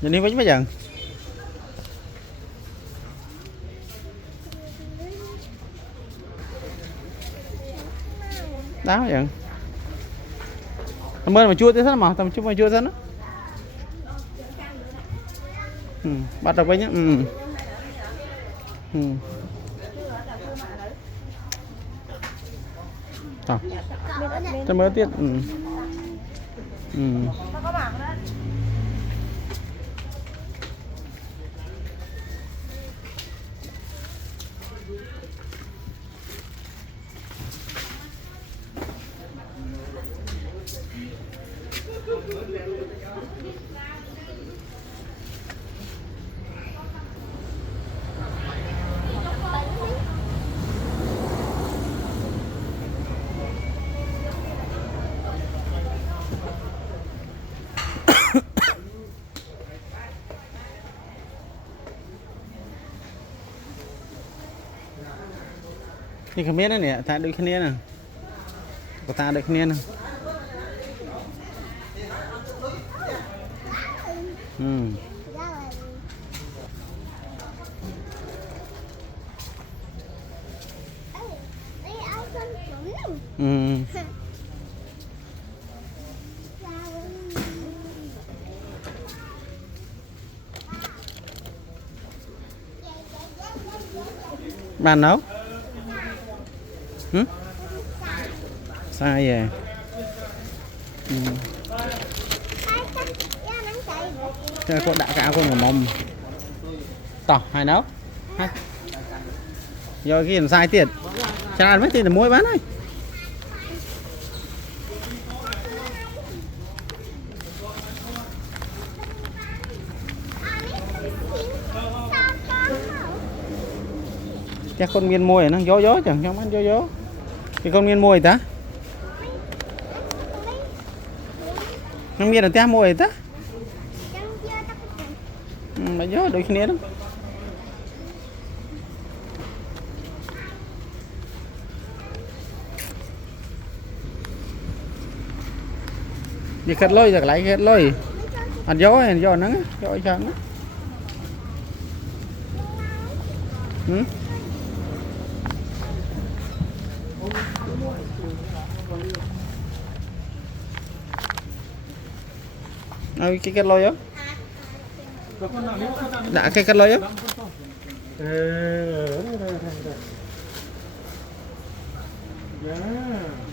Nhìn đi mấy giờ đá vậy tao mới mà chua thế mà tao chua mà chua thế nó bắt đầu với nhá tao mới tiếtนี่ขมิ้นนั่นเนี่ยta được khมิ้นnè của ta được khมิ้นnè bạn nấu sai về có đã cả con của mông tỏ hai nấu rồi cái làm sai tiền cha mấy tiền là muối bán ơi chắc con miên môi nó gió chẳng trong ăn gió cái con miên môi ta nó miên là ta môi ta mà gió đôi khi nữa đi khét lôi rồi lại khét lôi ăn gió nắng gió sao nó cái kết lôi á đã cái kết lôi á Yeah.